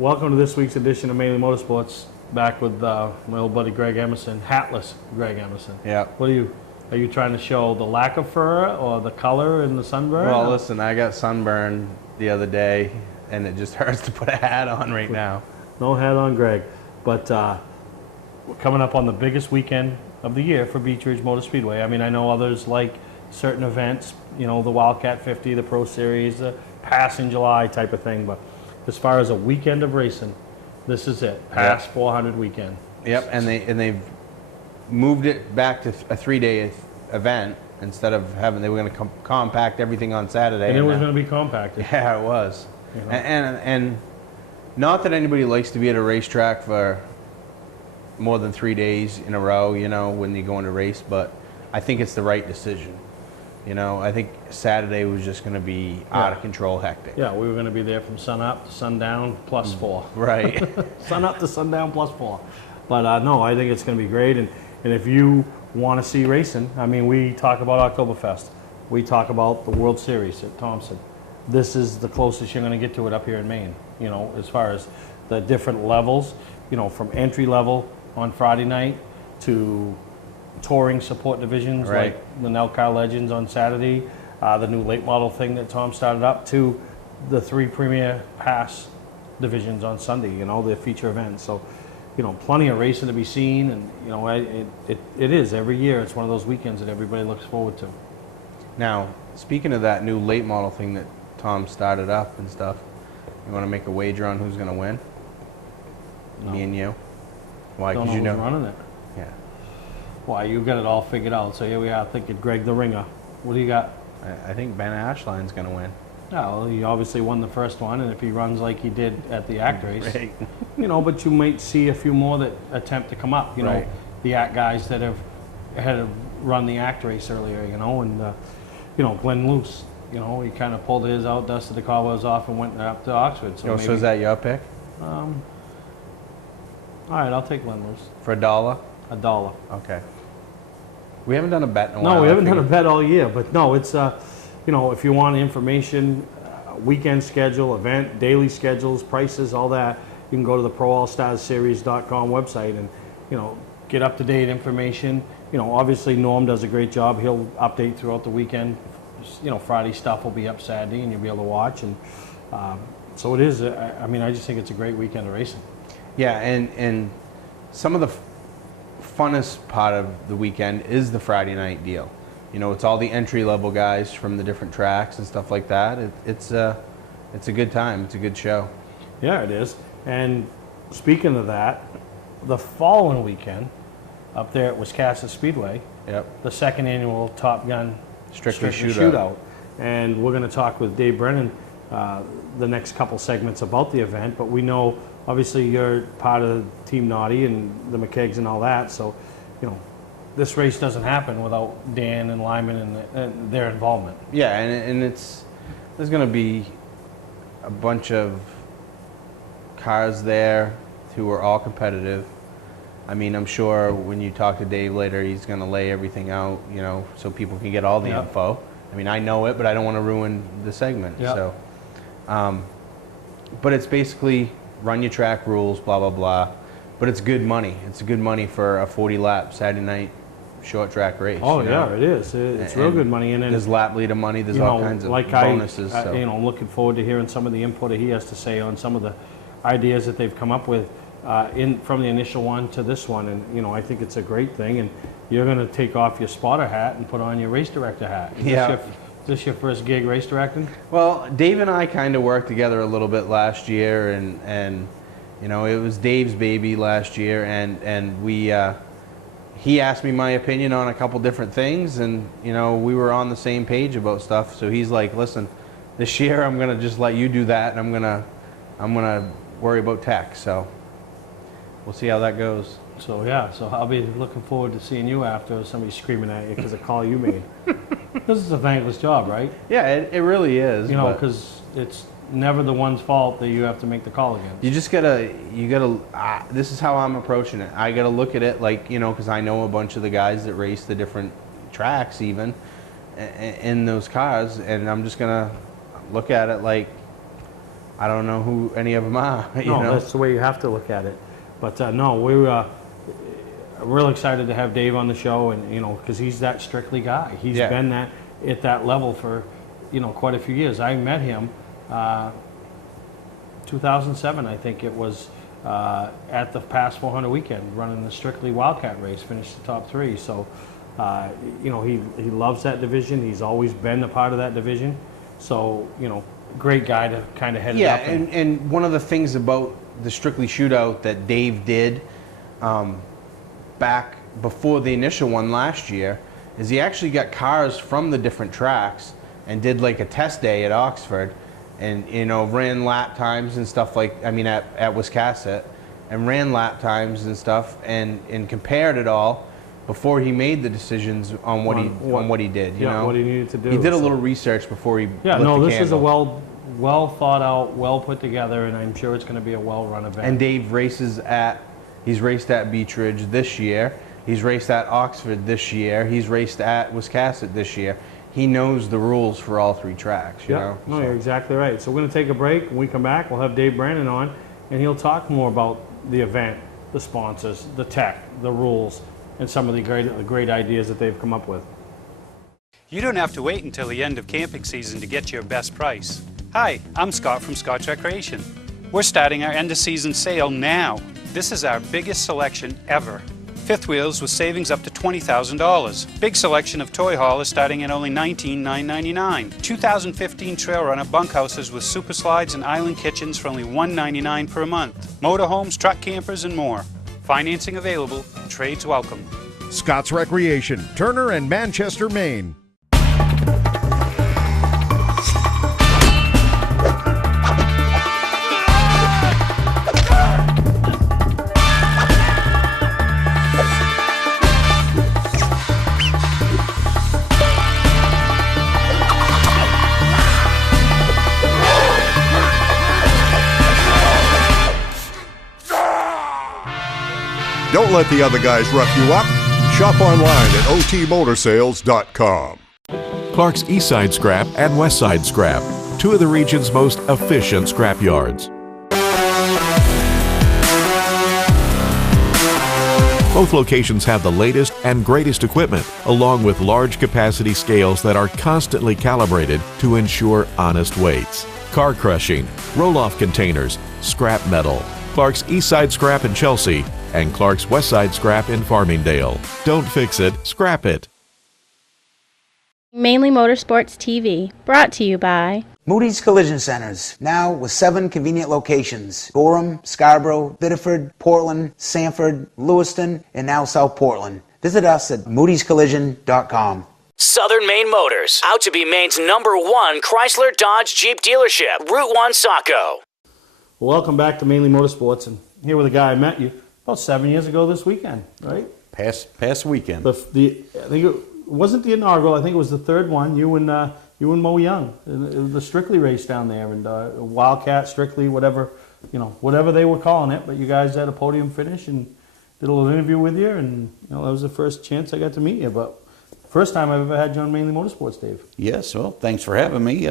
Welcome to this week's edition of Mainely Motorsports. Back with my old buddy Greg Emerson, hatless Greg Emerson. Yeah. What are you trying to show the lack of fur or the color in the sunburn? Well, listen, I got sunburned the other day, and it just hurts to put a hat on right now. No hat on Greg, but we're coming up on the biggest weekend of the year for Beech Ridge Motor Speedway. I mean, I know others like certain events, you know, the Wildcat 50, the Pro Series, the Pass in July type of thing, but as far as a weekend of racing, this is it. Pass 400 weekend. Yep, and they've moved it back to a 3-day event instead of having. They were going to compact everything on Saturday. And it was going to be compacted. Yeah, it was. You know? And not that anybody likes to be at a racetrack for more than 3 days in a row, you know, when you go into race, but I think it's the right decision. You know, I think Saturday was just going to be out of control hectic. Yeah, we were going to be there from sun up to sundown plus 4. Right. Sun up to sundown plus 4. But no, I think it's going to be great. And if you want to see racing, I mean, we talk about Oktoberfest. We talk about the World Series at Thompson. This is the closest you're going to get to it up here in Maine, you know, as far as the different levels, you know, from entry level on Friday night to touring support divisions like the Nelcar Legends on Saturday, the new late model thing that Tom started up, to the 3 premier pass divisions on Sunday, you know, the feature events. So, you know, plenty of racing to be seen, and, you know, it is every year. It's one of those weekends that everybody looks forward to. Now, speaking of that new late model thing that Tom started up and stuff, you want to make a wager on who's going to win? No. Me and you? Why? Don't Because know you who's know. running it. Yeah. Why, you got it all figured out. So here we are thinking Greg the Ringer. What do you got? I think Ben Ashline's going to win. Well, he obviously won the first one, and if he runs like he did at the ACT race, Right. you know, but you might see a few more that attempt to come up, you know, Right. the ACT guys that had run the ACT race earlier, you know, and, you know, Glenn Luce, you know, he kind of pulled his out, dusted the cobwebs off, and went up to Oxford. So, So is that your pick? all right, I'll take Glenn Luce. For $1? $1. Okay. We haven't done a bet in a while. No, we I haven't done a figured. bet all year, but no, it's, you know, if you want information, weekend schedule, event, daily schedules, prices, all that, you can go to the ProAllStarsSeries.com website and, you know, get up-to-date information. You know, obviously Norm does a great job. He'll update throughout the weekend. You know, Friday stuff will be up Saturday and you'll be able to watch. And so it is, I mean, I just think it's a great weekend of racing. Yeah, and some of the funnest part of the weekend is the Friday night deal. You know, it's all the entry-level guys from the different tracks and stuff like that. It's a good time. It's a good show. Yeah, it is. And speaking of that, the following weekend, up there at Wiscasset Speedway, Yep. the second annual Top Gun Strictly Shootout. Shootout. And we're going to talk with Dave Brennan the next couple segments about the event, but we know obviously you're part of Team Naughty and the McKeggs and all that, so, you know, this race doesn't happen without Dan and Lyman and their involvement. Yeah, and there's going to be a bunch of cars there who are all competitive. I mean, I'm sure when you talk to Dave later, he's going to lay everything out, you know, so people can get all the info. I mean, I know it, but I don't want to ruin the segment. Yep. So, but it's basically run your track rules, blah, blah, blah. But it's good money. It's good money for a 40-lap Saturday night short track race. Oh, you yeah, know? it is. It's real good money. And then, There's lap leader money. There's all kinds of bonuses. So. You know, I'm looking forward to hearing some of the input that he has to say on some of the ideas that they've come up with from the initial one to this one. And, you know, I think it's a great thing. And you're going to take off your spotter hat and put on your race director hat. Is this your first gig race directing? Well, Dave and I kind of worked together a little bit last year, and you know, it was Dave's baby last year, and we he asked me my opinion on a couple different things, and you know, we were on the same page about stuff. So he's like, "Listen, this year I'm gonna just let you do that, and I'm gonna worry about tech." So we'll see how that goes. So yeah, so I'll be looking forward to seeing you after somebody screaming at you because of a call you made. This is a thankless job, right? Yeah, it really is. You know, because it's never the one's fault that you have to make the call against. You just gotta, this is how I'm approaching it. I gotta look at it like, you know, because I know a bunch of the guys that race the different tracks even in those cars, and I'm just gonna look at it like, I don't know who any of them are. You No, know? that's the way you have to look at it. But no, we're real excited to have Dave on the show, and because he's that Strictly guy. He's been at that level for quite a few years. I met him 2007, I think it was, at the past 400 weekend, running the Strictly Wildcat race, finished the top 3. So he loves that division. He's always been a part of that division. So great guy to kind of head it up. Yeah, and one of the things about the Strictly Shootout that Dave did back before the initial one last year is he actually got cars from the different tracks and did like a test day at Oxford, and ran lap times and stuff at Wiscasset, and ran lap times and stuff, and compared it all before he made the decisions on what he did. What he needed to do. He did a little research before he. Yeah, lit no, the this is a candle. well thought out, well put together, and I'm sure it's going to be a well run event. And Dave he's raced at Beech Ridge this year. He's raced at Oxford this year. He's raced at Wiscasset this year. He knows the rules for all 3 tracks, you know? No, you're exactly right. So we're going to take a break. When we come back, we'll have Dave Brennan on, and he'll talk more about the event, the sponsors, the tech, the rules, and some of the great ideas that they've come up with. You don't have to wait until the end of camping season to get your best price. Hi, I'm Scott from Scott's Recreation. We're starting our end of season sale now. This is our biggest selection ever. Fifth wheels with savings up to $20,000. Big selection of toy haulers starting at only $19,999. 2015 Trail Runner bunkhouses with super slides and island kitchens for only $199 per month. Motorhomes, truck campers, and more. Financing available. Trades welcome. Scott's Recreation, Turner and Manchester, Maine. Don't let the other guys rough you up. Shop online at otmotorsales.com. Clark's Eastside Scrap and Westside Scrap, 2 of the region's most efficient scrap yards. Both locations have the latest and greatest equipment, along with large capacity scales that are constantly calibrated to ensure honest weights. Car crushing, roll-off containers, scrap metal. Clark's Eastside Scrap in Chelsea and Clark's Westside Scrap in Farmingdale. Don't fix it, scrap it. Mainly Motorsports TV, brought to you by Moody's Collision Centers, now with 7 convenient locations: Gorham, Scarborough, Biddeford, Portland, Sanford, Lewiston, and now South Portland. Visit us at moodyscollision.com. Southern Maine Motors, out to be Maine's #1 Chrysler Dodge Jeep dealership, Route 1 Saco. Welcome back to Mainly Motorsports, and here with a guy I met you about 7 years ago this weekend, right? Past weekend. I think it wasn't the inaugural. I think it was the 3rd one. You and Mo Young, the Strictly race down there, and Wildcat, Strictly, whatever they were calling it. But you guys had a podium finish and did a little interview with you, and that was the first chance I got to meet you. But first time I've ever had you on Mainly Motorsports, Dave. Yes, well, thanks for having me.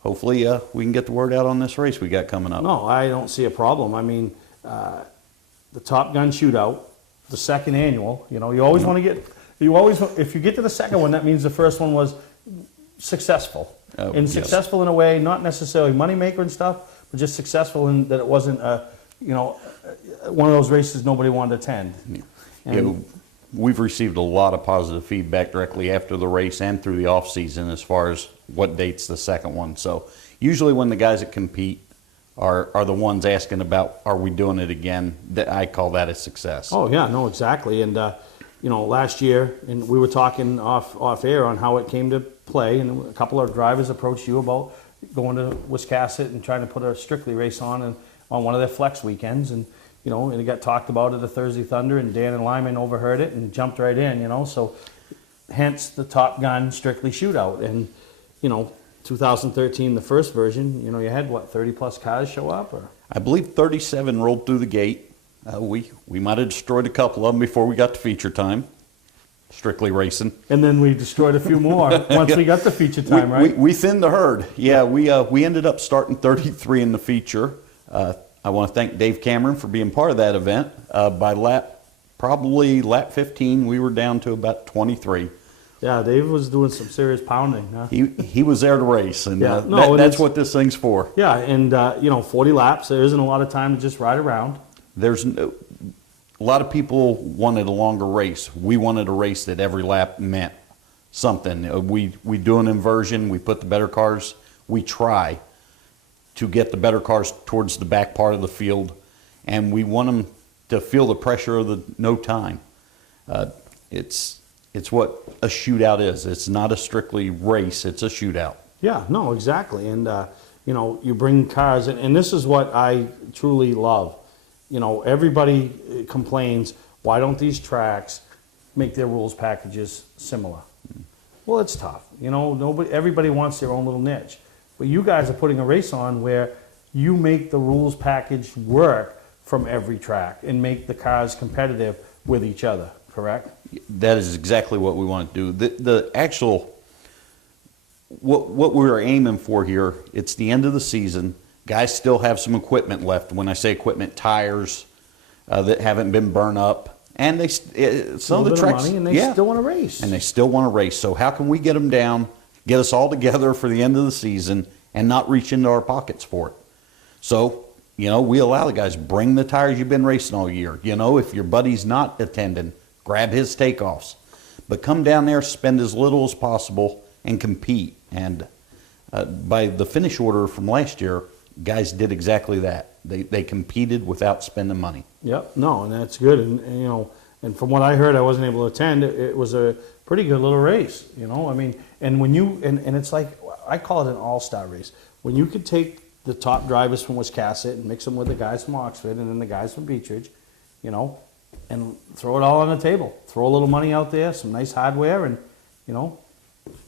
Hopefully we can get the word out on this race we got coming up. No, I don't see a problem. I mean, the Top Gun Shootout, the 2nd annual. You always want to get. If you get to the 2nd one, that means the first one was successful. Successful in a way, not necessarily moneymaker and stuff, but just successful in that it wasn't one of those races nobody wanted to attend. We've received a lot of positive feedback directly after the race and through the off season as far as what date's the 2nd one. So usually when the guys that compete are the ones asking about, are we doing it again, that I call that a success. Oh yeah, no, exactly. And last year, and we were talking off air on how it came to play, and a couple of drivers approached you about going to Wiscasset and trying to put a Strictly race on one of their flex weekends, and and it got talked about at a Thursday Thunder, and Dan and Lyman overheard it and jumped right in, so hence the Top Gun Strictly Shootout. And 2013, the first version, you had what, 30 plus cars show up? Or I believe 37 rolled through the gate. We might have destroyed a couple of them before we got to feature time. Strictly Racing. And then we destroyed a few more once we got the feature time, right? We thinned the herd. Yeah, we ended up starting 33 in the feature. I want to thank Dave Cameron for being part of that event. By probably lap 15, we were down to about 23. Yeah, Dave was doing some serious pounding. Huh? He was there to race, and Yeah, that's what this thing's for. Yeah, and 40 laps. There isn't a lot of time to just ride around. A lot of people wanted a longer race. We wanted a race that every lap meant something. We do an inversion. We put the better cars. We try to get the better cars towards the back part of the field, and we want them to feel the pressure of the no time. It's what a shootout is. It's not a strictly race. It's a shootout. Yeah, no, exactly. And, you bring cars, and this is what I truly love. Everybody complains, why don't these tracks make their rules packages similar? Well, it's tough. Everybody wants their own little niche. But you guys are putting a race on where you make the rules package work from every track and make the cars competitive with each other, correct? That is exactly what we want to do. The actual, what we're aiming for here, it's the end of the season. Guys still have some equipment left. When I say equipment, tires that haven't been burned up. And some of the tracks, money, and they still want to race. And they still want to race. So how can we get them down, get us all together for the end of the season, and not reach into our pockets for it? So, we allow the guys, bring the tires you've been racing all year. If your buddy's not attending, grab his takeoffs. But come down there, spend as little as possible, and compete. And by the finish order from last year, guys did exactly that. They competed without spending money. Yep, no, and that's good. And from what I heard, I wasn't able to attend. It was a pretty good little race. And when and it's like, I call it an all-star race. When you could take the top drivers from Wiscasset and mix them with the guys from Oxford and then the guys from Beechridge, and throw it all on the table. Throw a little money out there, some nice hardware, and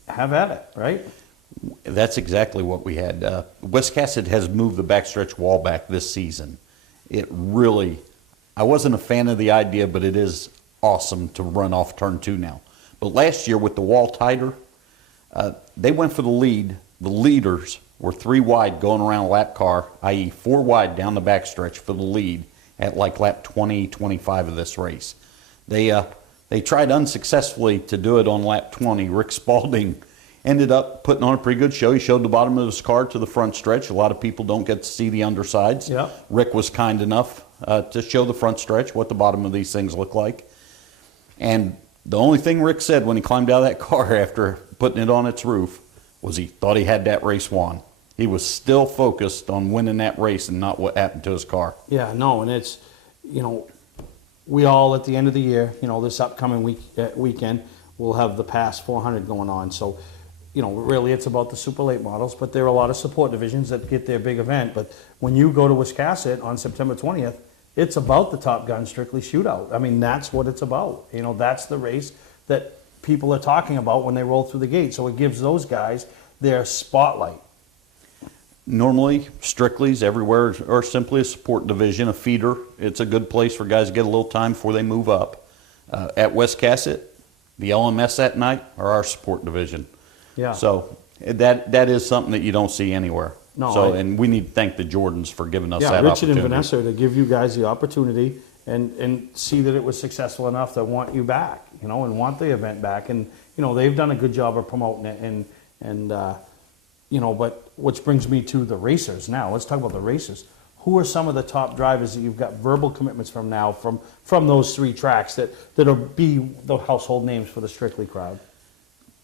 have at it, right? That's exactly what we had. Wiscasset has moved the backstretch wall back this season. It really, I wasn't a fan of the idea, but it is awesome to run off turn 2 now. But last year with the wall tighter, they went for the lead. The leaders were 3 wide going around a lap car, i.e. 4 wide down the backstretch for the lead at like lap 20, 25 of this race. They tried unsuccessfully to do it on lap 20. Rick Spalding ended up putting on a pretty good show. He showed the bottom of his car to the front stretch. A lot of people don't get to see the undersides. Yeah. Rick was kind enough to show the front stretch, what the bottom of these things look like. And the only thing Rick said when he climbed out of that car after putting it on its roof was he thought he had that race won. He was still focused on winning that race and not what happened to his car. Yeah, no, and it's, we all at the end of the year, this upcoming weekend, we'll have the past 400 going on. So, really it's about the super late models, but there are a lot of support divisions that get their big event. But when you go to Wiscasset on September 20th, it's about the Top Gun Strictly Shootout. I mean, that's what it's about. That's the race that people are talking about when they roll through the gate. So it gives those guys their spotlight. Normally, Strictly's everywhere are simply a support division, a feeder. It's a good place for guys to get a little time before they move up. At Wiscasset, the LMS that night are our support division. Yeah. So that is something that you don't see anywhere. No. And we need to thank the Jordans for giving us that Richard opportunity. and Vanessa to give you guys the opportunity and see that it was successful enough to want you back, and want the event back. And, they've done a good job of promoting it. But which brings me to the racers now. Let's talk about the racers. Who are some of the top drivers that you've got verbal commitments from now from those 3 tracks that'll be the household names for the Strictly crowd?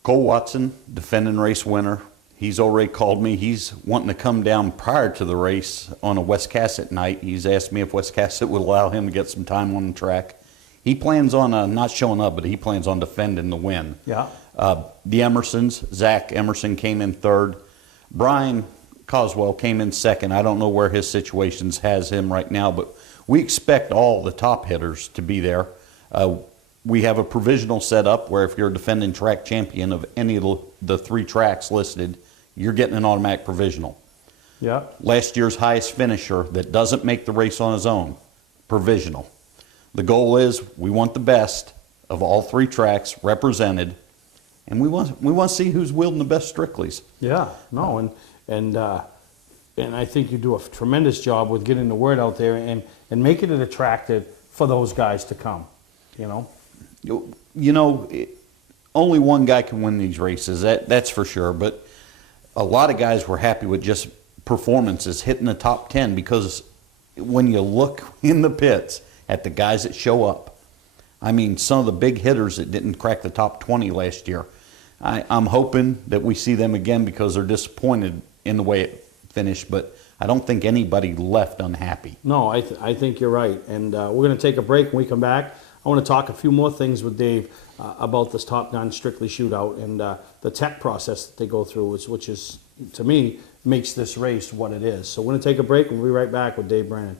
Cole Watson, defending race winner. He's already called me. He's wanting to come down prior to the race on a Wiscasset night. He's asked me if Wiscasset would allow him to get some time on the track. He plans on not showing up, but he plans on defending the win. Yeah. The Emersons, Zach Emerson came in 3rd. Brian Coswell came in 2nd. I don't know where his situations has him right now, but we expect all the top hitters to be there. We have a provisional set up where if you're a defending track champion of any of the 3 tracks listed, you're getting an automatic provisional. Yeah. Last year's highest finisher that doesn't make the race on his own, provisional. The goal is we want the best of all three tracks represented, and we want to see who's wielding the best Strickleys. Yeah, no, and I think you do a tremendous job with getting the word out there and making it attractive for those guys to come, you know? Only one guy can win these races, that's for sure, but a lot of guys were happy with just performances, hitting the top 10, because when you look in the pits at the guys that show up, I mean, some of the big hitters that didn't crack the top 20 last year, I'm hoping that we see them again because they're disappointed in the way it finished, but I don't think anybody left unhappy. No, I think you're right. And we're going to take a break. When we come back, I want to talk a few more things with Dave about this Top Gun Strictly Shootout and the tech process that they go through, which is, to me, makes this race what it is. So we're going to take a break, and we'll be right back with Dave Brennan.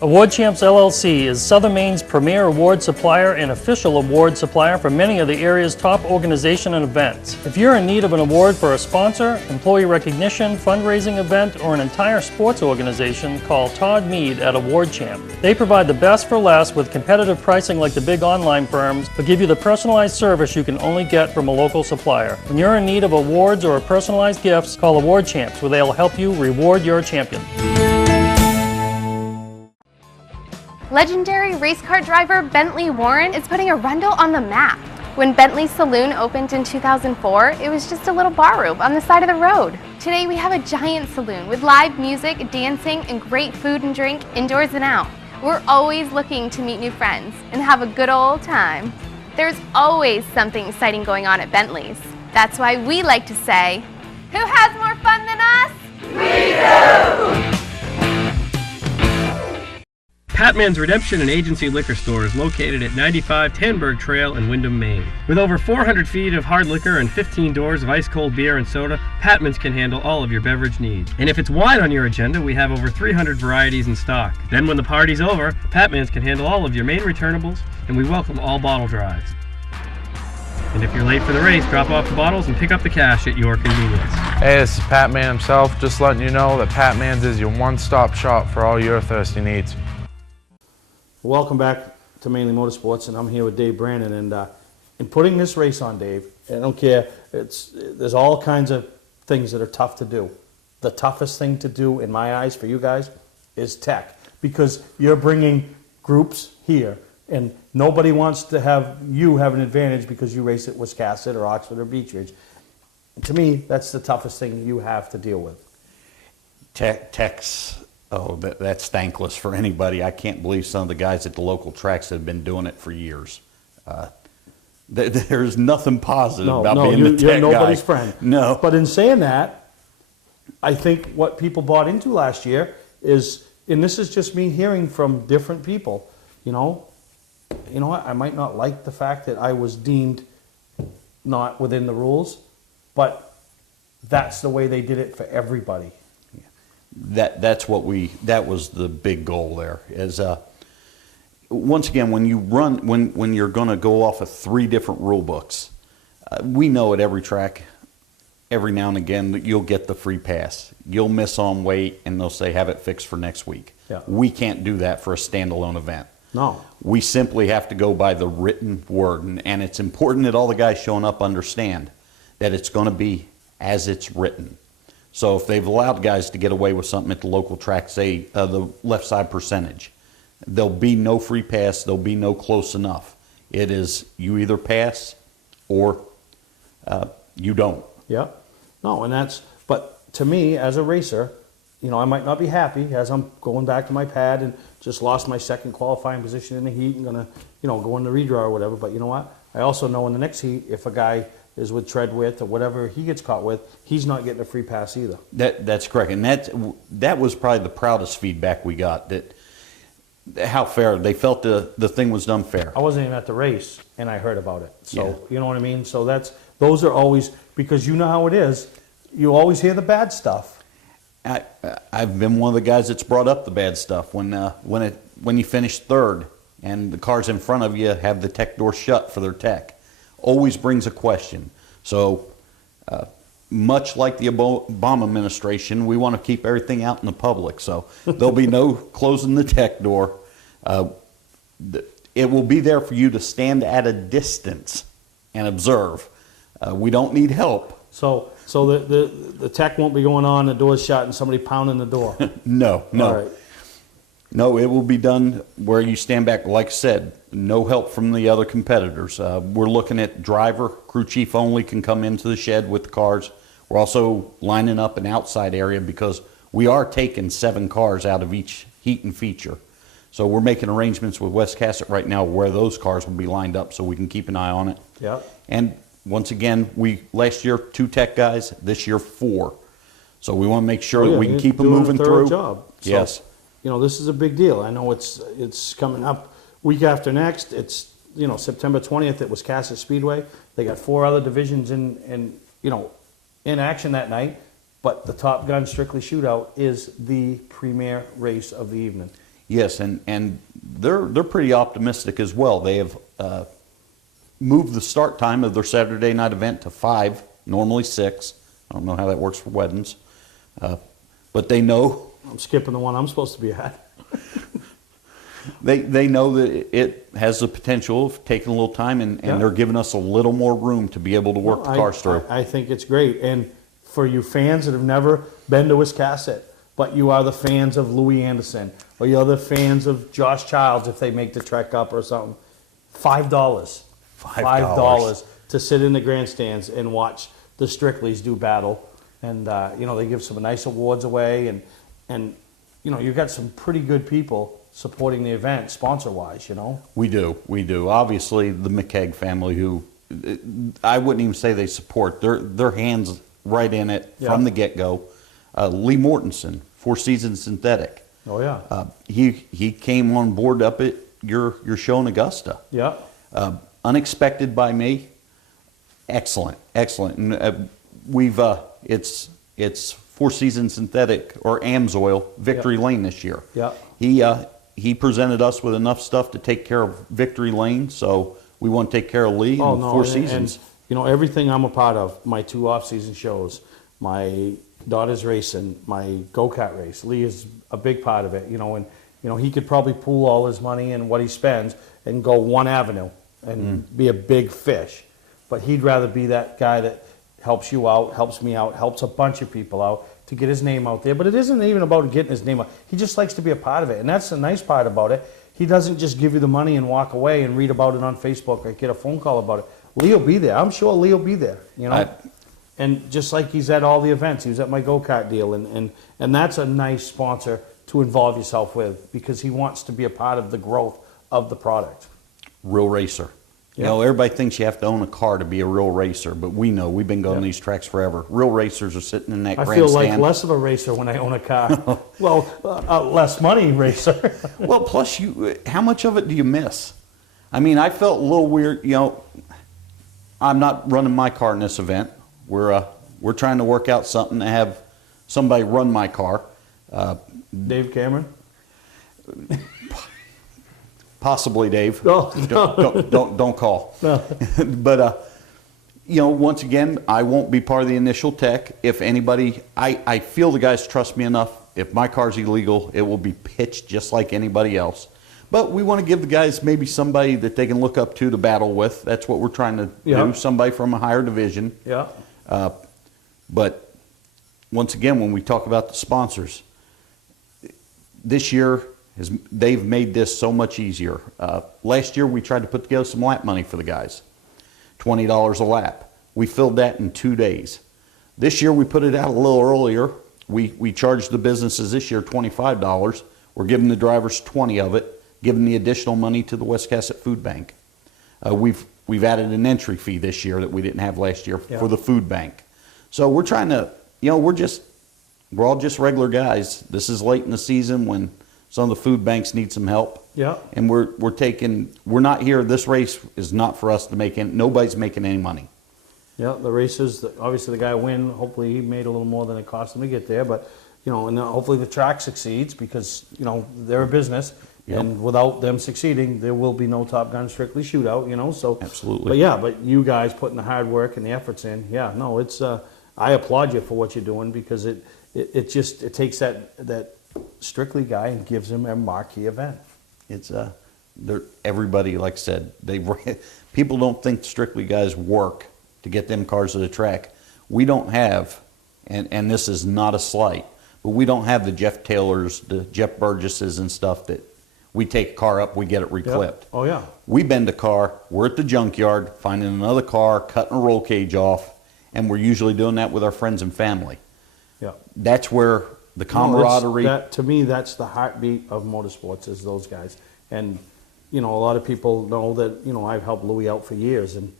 Award Champs LLC is Southern Maine's premier award supplier and official award supplier for many of the area's top organizations and events. If you're in need of an award for a sponsor, employee recognition, fundraising event, or an entire sports organization, call Todd Mead at Award Champ. They provide the best for less with competitive pricing like the big online firms, but give you the personalized service you can only get from a local supplier. When you're in need of awards or personalized gifts, call Award Champs, where they'll help you reward your champion. Legendary race car driver Bentley Warren is putting Arundel on the map. When Bentley's saloon opened in 2004, it was just a little bar room on the side of the road. Today we have a giant saloon with live music, dancing, and great food and drink indoors and out. We're always looking to meet new friends and have a good old time. There's always something exciting going on at Bentley's. That's why we like to say, who has more fun than us? We do! Patman's Redemption and Agency Liquor Store is located at 95 Tanberg Trail in Windham, Maine. With over 400 feet of hard liquor and 15 doors of ice-cold beer and soda, Patman's can handle all of your beverage needs. And if it's wine on your agenda, we have over 300 varieties in stock. Then when the party's over, Patman's can handle all of your Maine returnables, and we welcome all bottle drives. And if you're late for the race, drop off the bottles and pick up the cash at your convenience. Hey, this is Pat Man himself, just letting you know that Pat Man's is your one-stop shop for all your thirsty needs. Welcome back to Mainly Motorsports, and I'm here with Dave Brennan. And in putting this race on, Dave, I don't care, there's all kinds of things that are tough to do. The toughest thing to do, in my eyes, for you guys, is tech. Because you're bringing groups here, and nobody wants to have you have an advantage because you race at Wiscasset or Oxford or Beech Ridge. To me, that's the toughest thing you have to deal with. Tech's... Oh, that's thankless for anybody. I can't believe some of the guys at the local tracks have been doing it for years. There's nothing positive about being the tech guy. You're nobody's friend. No. But in saying that, I think what people bought into last year is, and this is just me hearing from different people, you know what, I might not like the fact that I was deemed not within the rules, but that's the way they did it for everybody. That was the big goal there. Is once again, when you run, when you're going to go off of 3 different rule books, we know at every track, every now and again, that you'll get the free pass. You'll miss on weight, and they'll say have it fixed for next week. Yeah. We can't do that for a standalone event. No. We simply have to go by the written word, and it's important that all the guys showing up understand that it's going to be as it's written. So if they've allowed guys to get away with something at the local track, say the left side percentage, there'll be no free pass, there'll be no close enough. It is you either pass or you don't. Yeah. No, and that's, but to me as a racer, I might not be happy as I'm going back to my pad and just lost my second qualifying position in the heat and going to, go in the redraw or whatever. But you know what? I also know in the next heat, if a guy is with tread width or whatever he gets caught with, he's not getting a free pass either. That's correct, and that was probably the proudest feedback we got. That how fair they felt the thing was done fair. I wasn't even at the race, and I heard about it. So yeah. You know what I mean. So those are always, because you know how it is. You always hear the bad stuff. I've been one of the guys that's brought up the bad stuff when you finish third and the cars in front of you have the tech door shut for their tech. Always brings a question. So much like the Obama administration, we want to keep everything out in the public. So there'll be no closing the tech door. it will be there for you to stand at a distance and observe. We don't need help. So the tech won't be going on, the door's shut, and somebody pounding the door. No. All right. No, it will be done where you stand back. Like I said, no help from the other competitors. We're looking at driver, crew chief only can come into the shed with the cars. We're also lining up an outside area because we are taking 7 cars out of each heat and feature. So we're making arrangements with West Cassett right now where those cars will be lined up so we can keep an eye on it. Yeah. And once again, last year 2 tech guys, this year 4. So we want to make sure that we can keep them moving through. Job. So, yes. You know, this is a big deal. I know it's coming up week after next. It's, you know, September 20th. It was Cassett Speedway. They got 4 other divisions in action that night. But the Top Gun Strictly Shootout is the premier race of the evening. Yes, and they're pretty optimistic as well. They have moved the start time of their Saturday night event to 5, normally 6. I don't know how that works for weddings, but they know. I'm skipping the one I'm supposed to be at. They know that it has the potential of taking a little time, and they're giving us a little more room to be able to work the cars through. I think it's great. And for you fans that have never been to Wiscasset, but you are the fans of Louis Anderson, or you're the fans of Josh Childs if they make the trek up or something, $5. $5 to sit in the grandstands and watch the Strickleys do battle. And, they give some nice awards away. And you've got some pretty good people supporting the event, sponsor-wise, We do. Obviously, the McKegg family, who I wouldn't even say they support. Their hands right in it from the get-go. Lee Mortensen, Four Seasons Synthetic. Oh, yeah. He came on board up at your show in Augusta. Yeah. Unexpected by me. Excellent. And it's Four Seasons Synthetic, or AMSOIL, Victory Lane this year. Yeah. He presented us with enough stuff to take care of Victory Lane, so we want to take care of Lee and Four Seasons. And, everything I'm a part of, my 2 off-season shows, my daughter's racing, my go-kart race, Lee is a big part of it, and he could probably pool all his money and what he spends and go one avenue and be a big fish. But he'd rather be that guy that helps you out, helps me out, helps a bunch of people out to get his name out there. But it isn't even about getting his name out. He just likes to be a part of it. And that's the nice part about it. He doesn't just give you the money and walk away and read about it on Facebook or get a phone call about it. Lee will be there. I'm sure Lee will be there, And just like he's at all the events, he was at my go-kart deal. And that's a nice sponsor to involve yourself with, because he wants to be a part of the growth of the product. Real racer. Everybody thinks you have to own a car to be a real racer, but we know, we've been going these tracks forever. Real racers are sitting in that grandstand. I feel like less of a racer when I own a car. Well, less money racer. Well, plus how much of it do you miss? I mean, I felt a little weird, I'm not running my car in this event. We're trying to work out something to have somebody run my car. Dave Cameron? Possibly, Dave. No. Don't call. No. But once again, I won't be part of the initial tech. If anybody, I feel the guys trust me enough. If my car's illegal, it will be pitched just like anybody else. But we want to give the guys maybe somebody that they can look up to battle with. That's what we're trying to do. Somebody from a higher division. Yeah. But once again, when we talk about the sponsors, this year, they've made this so much easier. Last year, we tried to put together some lap money for the guys, $20 a lap. We filled that in 2 days. This year, we put it out a little earlier. We charged the businesses this year $25. We're giving the drivers 20 of it, giving the additional money to the West Cassett Food Bank. We've added an entry fee this year that we didn't have last year for the food bank. So we're trying to, we're all just regular guys. This is late in the season when some of the food banks need some help. Yeah. And we're not here, this race is not for us to make any, nobody's making any money. Yeah, the races, obviously the guy win, hopefully he made a little more than it cost him to get there, but, and hopefully the track succeeds because, they're a business. Yep. And without them succeeding, there will be no Top Gun Strictly Shootout, so. Absolutely. But you guys putting the hard work and the efforts in, it's, I applaud you for what you're doing because it takes that Strictly guy and gives him a marquee event. It's everybody, like I said, people don't think Strictly guys work to get them cars to the track. We don't have, and this is not a slight, but we don't have the Jeff Taylors, the Jeff Burgesses and stuff that we take a car up, we get it reclipped. Oh yeah. We bend a car, we're at the junkyard, finding another car, cutting a roll cage off, and we're usually doing that with our friends and family. Yeah. That's where the camaraderie. To me, that's the heartbeat of motorsports, is those guys. And, you know, a lot of people know that, you know, I've helped Louis out for years, and,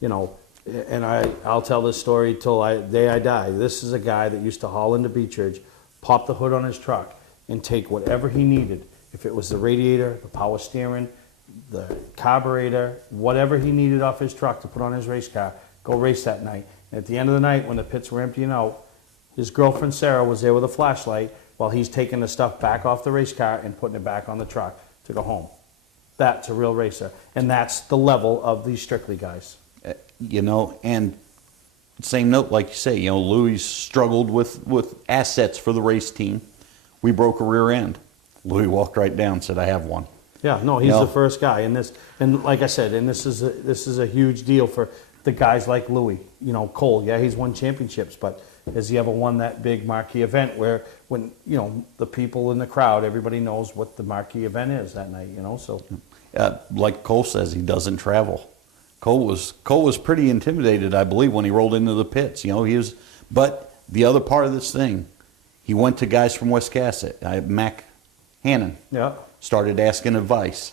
you know, and I'll tell this story till the day I die. This is a guy that used to haul into Beechridge, pop the hood on his truck, and take whatever he needed. If it was the radiator, the power steering, the carburetor, whatever he needed off his truck to put on his race car, go race that night. And at the end of the night, when the pits were emptying out, his girlfriend Sarah was there with a flashlight while he's taking the stuff back off the race car and putting it back on the truck to go home. That's a real racer. And that's the level of these Strictly guys. You know, and same note, like you say, you know, Louis struggled with assets for the race team. We broke a rear end. Louis walked right down and said, I have one. Yeah, no, he's the first guy. And like I said, and this is a huge deal for the guys like Louis. You know, Cole, yeah, he's won championships, but has he ever won that big marquee event where, when, you know, the people in the crowd, everybody knows what the marquee event is that night, you know? So, like Cole says, he doesn't travel. Cole was pretty intimidated, I believe, when he rolled into the pits. You know, but the other part of this thing, he went to guys from Wiscasset. Mac Hannon started asking advice.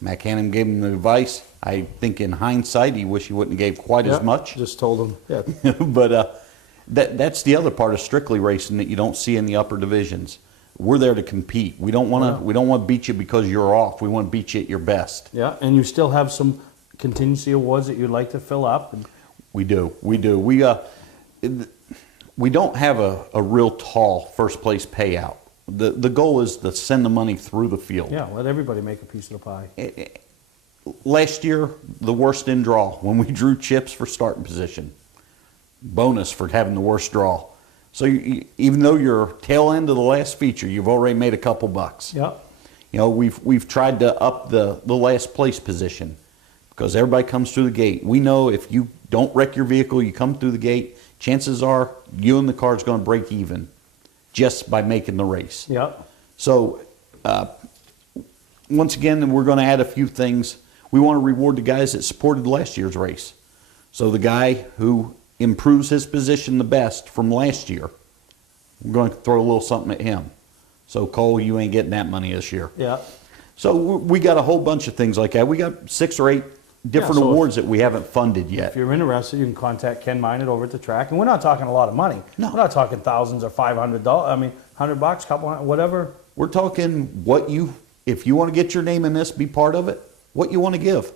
Mac Hannon gave him the advice. I think in hindsight, he wished he wouldn't have gave quite as much. Just told him, yeah. But that's the other part of Strictly racing that you don't see in the upper divisions. We're there to compete. We don't want to beat you because you're off. We want to beat you at your best. Yeah, and you still have some contingency awards that you'd like to fill up. We do. We don't have a real tall first place payout. The goal is to send the money through the field. Yeah, let everybody make a piece of the pie. Last year, the worst in draw, when we drew chips for starting position. Bonus for having the worst draw. So even though you're tail end of the last feature, you've already made a couple bucks. Yeah. You know, we've tried to up the last place position because everybody comes through the gate. We know if you don't wreck your vehicle, you come through the gate, chances are you and the car's going to break even just by making the race. Yeah. So once again, we're going to add a few things. We want to reward the guys that supported last year's race. So the guy who improves his position the best from last year, we're going to throw a little something at him. So Cole, you ain't getting that money this year. Yeah. So we got a whole bunch of things like that. We got 6 or 8 different awards that we haven't funded yet. If you're interested, you can contact Ken Minot over at the track. And we're not talking a lot of money. No. We're not talking thousands or $500. I mean, $100, couple, whatever. We're talking if you want to get your name in this, be part of it, what you want to give.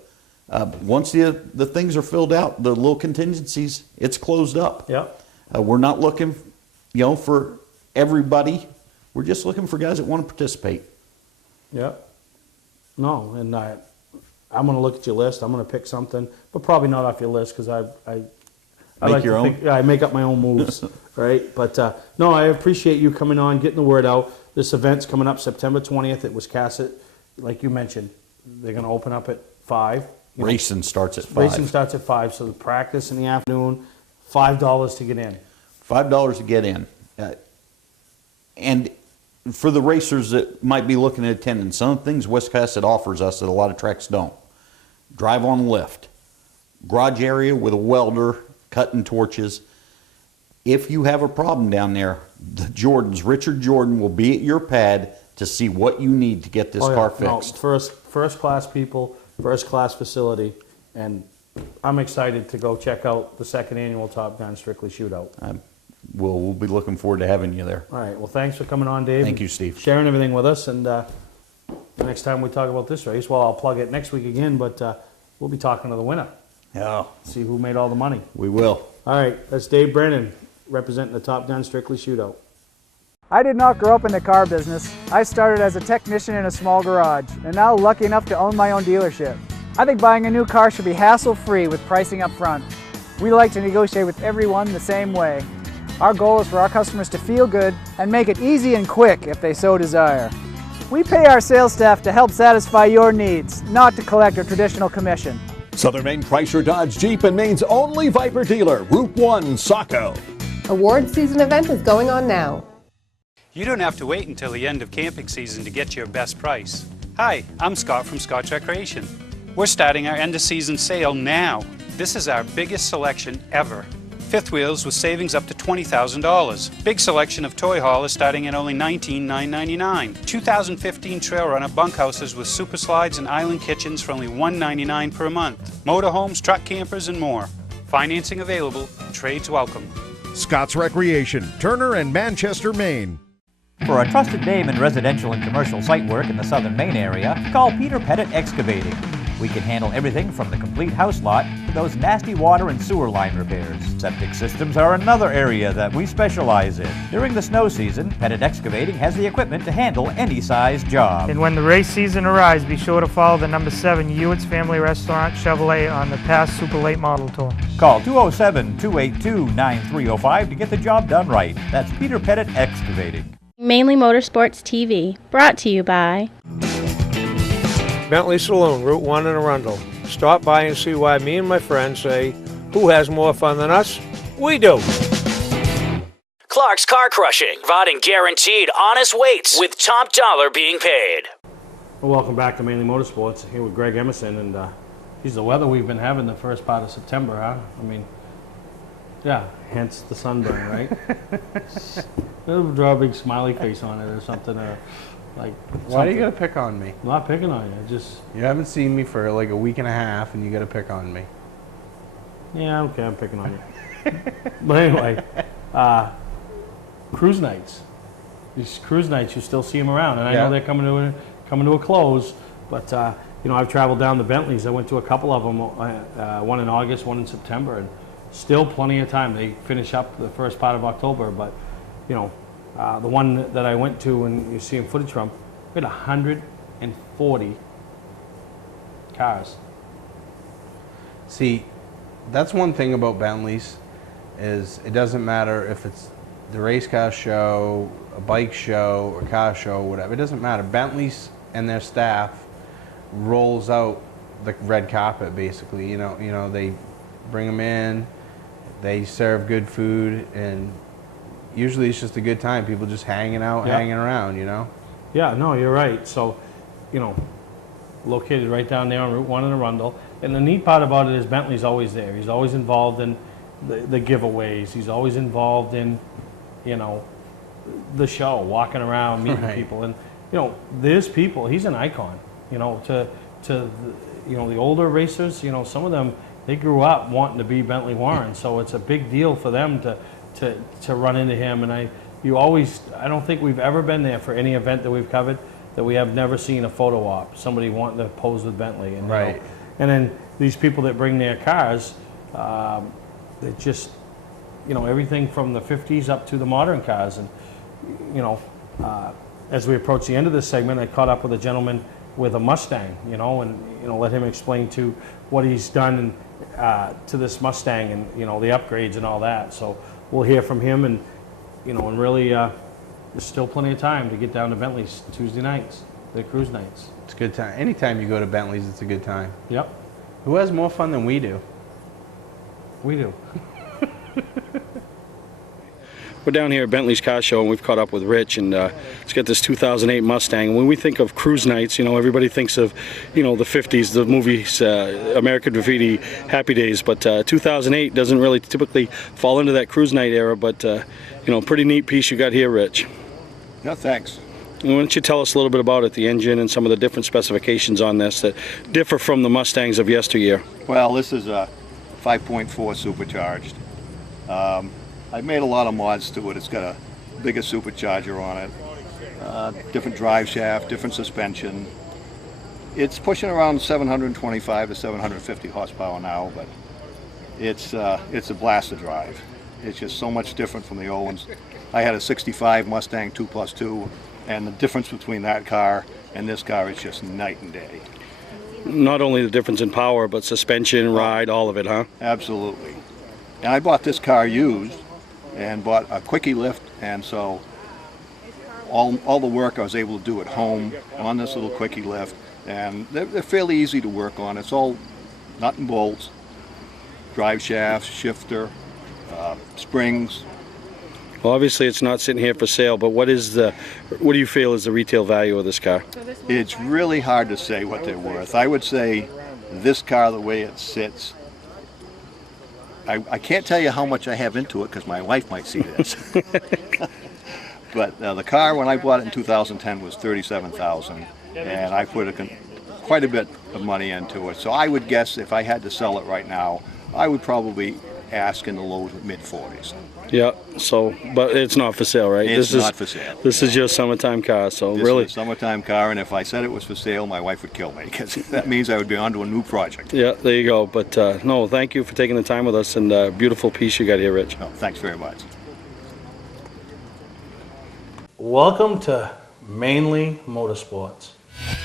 Once the things are filled out, the little contingencies, it's closed up. Yeah. We're not looking, for everybody. We're just looking for guys that want to participate. Yeah. No, and I'm going to look at your list. I'm going to pick something, but probably not off your list because I make your own. I make up my own moves, right? But no, I appreciate you coming on, getting the word out. This event's coming up September 20th at Wiscasset. Like you mentioned, they're going to open up at 5. Racing starts at 5. Racing starts at 5, so the practice in the afternoon, $5 to get in. $5 to get in. And for the racers that might be looking at attending, some of the things Wiscasset offers us that a lot of tracks don't. Drive on lift. Garage area with a welder, cutting torches. If you have a problem down there, Richard Jordan will be at your pad to see what you need to get this car fixed. No, first class people, first class facility, and I'm excited to go check out the 2nd annual Top Gun Strictly Shootout. We'll be looking forward to having you there. All right. Well, thanks for coming on, Dave. Thank you, Steve. Sharing everything with us. And the next time we talk about this race, well, I'll plug it next week again, but we'll be talking to the winner. Yeah. See who made all the money. We will. All right. That's Dave Brennan representing the Top Gun Strictly Shootout. I did not grow up in the car business. I started as a technician in a small garage, and now lucky enough to own my own dealership. I think buying a new car should be hassle-free with pricing up front. We like to negotiate with everyone the same way. Our goal is for our customers to feel good and make it easy and quick if they so desire. We pay our sales staff to help satisfy your needs, not to collect a traditional commission. Southern Maine Chrysler Dodge Jeep and Maine's only Viper dealer, Route 1, Saco. Award season event is going on now. You don't have to wait until the end of camping season to get your best price. Hi, I'm Scott from Scotch Recreation. We're starting our end of season sale now. This is our biggest selection ever. Fifth wheels with savings up to $20,000. Big selection of toy haulers starting at only $19,999. 2015 Trail Runner bunkhouses with super slides and island kitchens for only $199 per month. Motorhomes, truck campers, and more. Financing available. Trades welcome. Scott's Recreation, Turner and Manchester, Maine. For a trusted name in residential and commercial site work in the Southern Maine area, call Peter Pettit Excavating. We can handle everything from the complete house lot to those nasty water and sewer line repairs. Septic systems are another area that we specialize in. During the snow season, Pettit Excavating has the equipment to handle any size job. And when the race season arrives, be sure to follow the number 7 Hewitt's Family Restaurant Chevrolet on the past Super Late Model Tour. Call 207-282-9305 to get the job done right. That's Peter Pettit Excavating. Mainely Motorsports TV, brought to you by Bentley Saloon, Route 1 in Arundel. Stop by and see why me and my friends say, who has more fun than us? We do. Clark's Car Crushing, providing guaranteed honest weights with top dollar being paid. Well, welcome back to Mainly Motorsports. Here with Greg Emerson, and geez, the weather we've been having the first part of September, huh? I mean, yeah, hence the sunburn, right? It'll draw a big smiley face on it or something. Like why do you gotta pick on me? I'm not picking on you. You haven't seen me for like a week and a half, and you gotta pick on me. Yeah, okay, I'm picking on you. But anyway, cruise nights. These cruise nights, you still see them around, and I know they're coming to a close. But you know, I've traveled down the Bentleys. I went to a couple of them. One in August, one in September, and still plenty of time. They finish up the first part of October, but you know. The one that I went to, and you see in footage from, we had 140 cars. See, that's one thing about Bentleys, is it doesn't matter if it's the race car show, a bike show, or car show, whatever. It doesn't matter. Bentleys and their staff rolls out the red carpet, basically. You know, they bring them in, they serve good food, and usually it's just a good time. People just hanging out, hanging around, you know? Yeah, no, you're right. So, you know, located right down there on Route 1 in Arundel. And the neat part about it is Bentley's always there. He's always involved in the giveaways. He's always involved in, you know, the show, walking around, meeting people. And, you know, there's people, he's an icon, you know, to you know, the older racers, you know, some of them, they grew up wanting to be Bentley Warren. So it's a big deal for them to run into him, and I don't think we've ever been there for any event that we've covered that we have never seen a photo op, somebody wanting to pose with Bentley. And, right. You know, and then these people that bring their cars, they just, you know, everything from the 50s up to the modern cars. And, you know, as we approach the end of this segment, I caught up with a gentleman with a Mustang, you know, and, you know, let him explain to what he's done to this Mustang and, you know, the upgrades and all that. So we'll hear from him, and you know, and really, there's still plenty of time to get down to Bentley's Tuesday nights, the cruise nights. It's a good time. Anytime you go to Bentley's, it's a good time. Yep. Who has more fun than we do? We do. We're down here at Bentley's Car Show, and we've caught up with Rich, and let's get this 2008 Mustang. And when we think of cruise nights, you know, everybody thinks of, you know, the 50s, the movies, American Graffiti, Happy Days, but 2008 doesn't really typically fall into that cruise night era, but, you know, pretty neat piece you got here, Rich. No, thanks. Why don't you tell us a little bit about it, the engine and some of the different specifications on this that differ from the Mustangs of yesteryear? Well, this is a 5.4 supercharged. I've made a lot of mods to it. It's got a bigger supercharger on it, different drive shaft, different suspension. It's pushing around 725 to 750 horsepower now, but it's a blast to drive. It's just so much different from the old ones. I had a 65 Mustang 2+2, and the difference between that car and this car is just night and day. Not only the difference in power, but suspension, ride, all of it, huh? Absolutely. And I bought this car used, and bought a quickie lift, and so all the work I was able to do at home on this little quickie lift, and they're fairly easy to work on. It's all nut and bolts, drive shafts, shifter, springs. Well, obviously it's not sitting here for sale, but what do you feel is the retail value of this car? It's really hard to say what they're worth. I would say this car, the way it sits, I can't tell you how much I have into it because my wife might see this. But the car, when I bought it in 2010, was $37,000, and I put quite a bit of money into it. So I would guess if I had to sell it right now, I would probably ask in the low to mid 40s. Yeah. So, but it's not for sale, right? It's not for sale. This is your summertime car. So This really, is a summertime car, and if I said it was for sale, my wife would kill me because that means I would be onto a new project. yeah. There you go. But no, thank you for taking the time with us, and beautiful piece you got here, Rich. No, thanks very much. Welcome to Mainely Motorsports.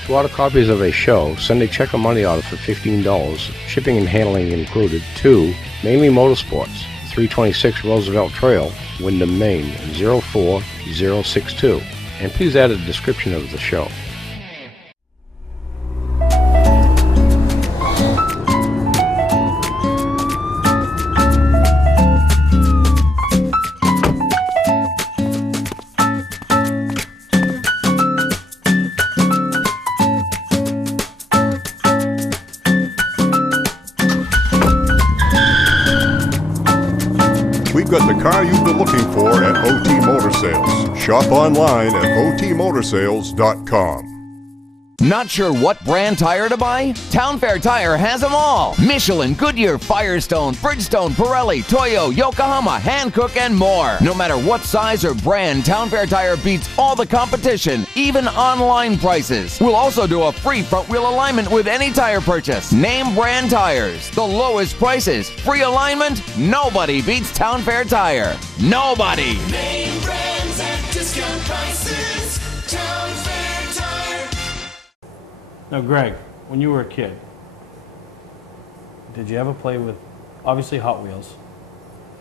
To order copies of a show, send a check or money order for $15, shipping and handling included, to Mainely Motorsports, 326 Roosevelt Trail, Windham, Maine, 04062. And please add a description of the show. We've got the car you've been looking for at OT Motor Sales. Shop online at otmotorsales.com. Not sure what brand tire to buy? Town Fair Tire has them all. Michelin, Goodyear, Firestone, Bridgestone, Pirelli, Toyo, Yokohama, Hankook, and more. No matter what size or brand, Town Fair Tire beats all the competition, even online prices. We'll also do a free front wheel alignment with any tire purchase. Name brand tires, the lowest prices, free alignment. Nobody beats Town Fair Tire. Nobody. Name brands at discount prices. Town Fair Tire. Now, Greg, when you were a kid, did you ever play with, obviously Hot Wheels,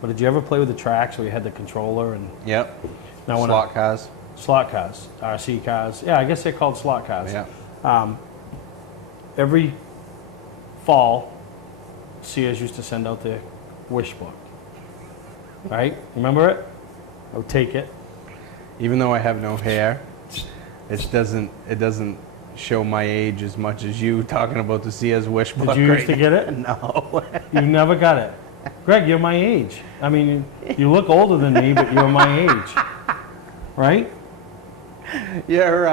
but did you ever play with the tracks where you had the controller and? Yep. Now when Slot cars. Slot cars, RC cars. Yeah, I guess they're called slot cars. Yeah. Every fall, Sears used to send out their wish book. Right? Remember it? I would take it. Even though I have no hair, it doesn't show my age as much as you talking about the Sears wish book. Did you used to right get it? No. You never got it. Greg, you're my age. I mean, you look older than me, but you're my age. Right? You're,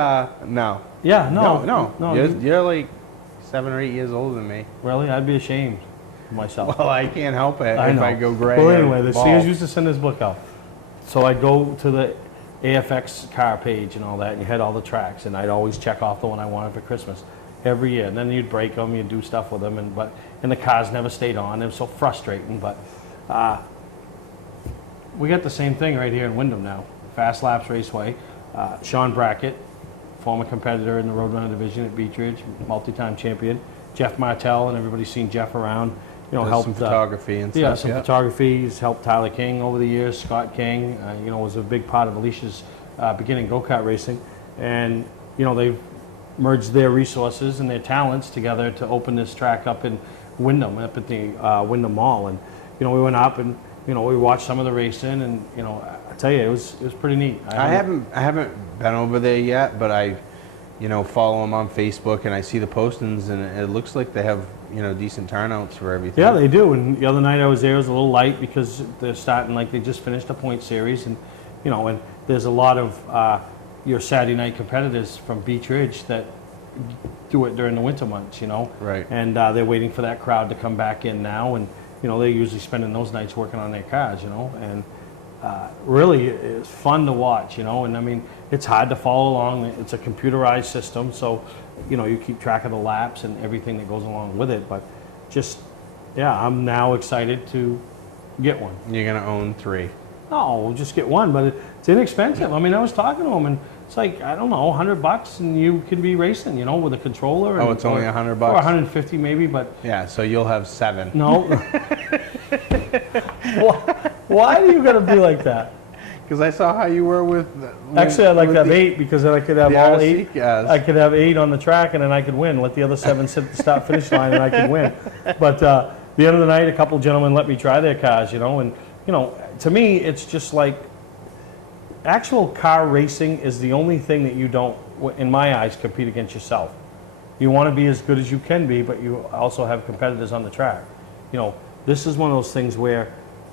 no. Yeah, no. No. You're like 7 or 8 years older than me. Really? I'd be ashamed of myself. Well, I can't help it I if know. I go gray. Well, or anyway, the bald. Sears used to send this book out. So I'd go to the AFX car page and all that, and you had all the tracks, and I'd always check off the one I wanted for Christmas every year. And then you'd break them, you'd do stuff with them, and the cars never stayed on. It was so frustrating, but we got the same thing right here in Windham now. Fast Laps Raceway. Sean Brackett, former competitor in the Road Runner division at Beech Ridge, multi-time champion. Jeff Martell, and everybody's seen Jeff around. You know, Does helped some photography and yeah, stuff. some photography. He's helped Tyler King over the years. Scott King, you know, was a big part of Alicia's beginning go-kart racing, and you know they've merged their resources and their talents together to open this track up in Windham, up at the Windham Mall. And you know, we went up and you know we watched some of the racing, and you know, I tell you, it was pretty neat. I haven't been over there yet, but I, you know, follow them on Facebook and I see the postings, and it looks like they have, you know, decent turnouts for everything. Yeah, they do. And the other night I was there, it was a little light because they're starting, like they just finished a point series, and you know, and there's a lot of your Saturday night competitors from Beech Ridge that do it during the winter months, you know. Right. And they're waiting for that crowd to come back in now, and you know, they're usually spending those nights working on their cars, you know, and really it's fun to watch, you know, and I mean, it's hard to follow along. It's a computerized system, so you know, you keep track of the laps and everything that goes along with it, but just, yeah, I'm now excited to get one. You're gonna own 3. No, we'll just get one, but it's inexpensive. I mean, I was talking to him, and it's like, I don't know, $100, and you can be racing, you know, with a controller. Oh, it's only $100? Or 150 maybe, but... Yeah, so you'll have 7. No. Why do you gotta be like that? Because I saw how you were with. Actually, I'd like to have 8 because then I could have all 8. cars. I could have 8 on the track, and then I could win. Let the other 7 sit at the start-finish line, and I could win. But the end of the night, a couple gentlemen let me try their cars, you know. And you know, to me, it's just like actual car racing is the only thing that you don't, in my eyes, compete against yourself. You want to be as good as you can be, but you also have competitors on the track. You know, this is one of those things where,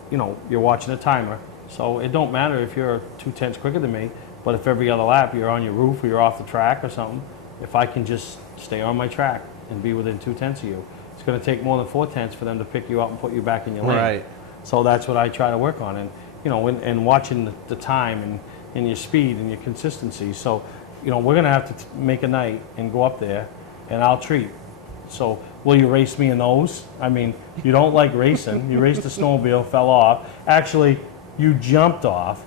you know, you're watching a timer. So it don't matter if you're 2/10 quicker than me, but if every other lap you're on your roof or you're off the track or something, if I can just stay on my track and be within 2/10 of you, it's going to take more than 4/10 for them to pick you up and put you back in your lane. Right. So that's what I try to work on, and you know, and watching the time and your speed and your consistency. So, you know, we're going to have to make a night and go up there, and I'll treat. So will you race me in those? I mean, you don't like racing. You raced a snowmobile, fell off. Actually, you jumped off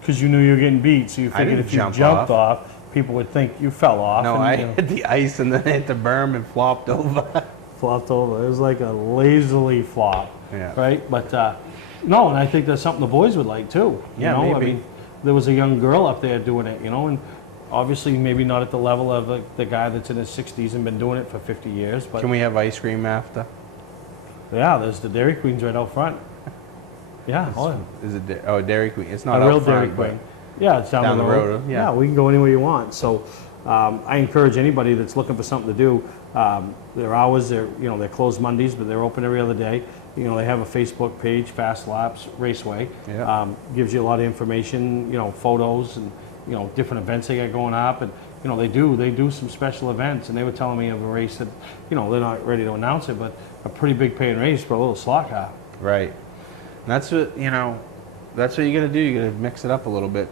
because you knew you were getting beat. So you figured if you jumped off, people would think you fell off. No, and, I you know, hit the ice and then hit the berm and flopped over. Flopped over. It was like a lazily flop. Yeah. Right? But no, and I think that's something the boys would like too. You know? maybe. I mean, there was a young girl up there doing it, you know, and obviously maybe not at the level of the guy that's in his 60s and been doing it for 50 years. But Can we have ice cream after? yeah, there's the Dairy Queens right out front. Yeah. Is it Dairy Queen? It's not a out real front, Dairy Queen. Yeah, it's down the road. Yeah, we can go anywhere you want. So I encourage anybody that's looking for something to do. Their hours, they're closed Mondays, but they're open every other day. You know, they have a Facebook page, Fast Laps Raceway. Yeah. Gives you a lot of information, you know, photos and, you know, different events they got going up. And, you know, they do some special events. And they were telling me of a race that, you know, they're not ready to announce it, but a pretty big paying race for a little slot car. Right. And that's what, you know, that's what you got to do. You got to mix it up a little bit,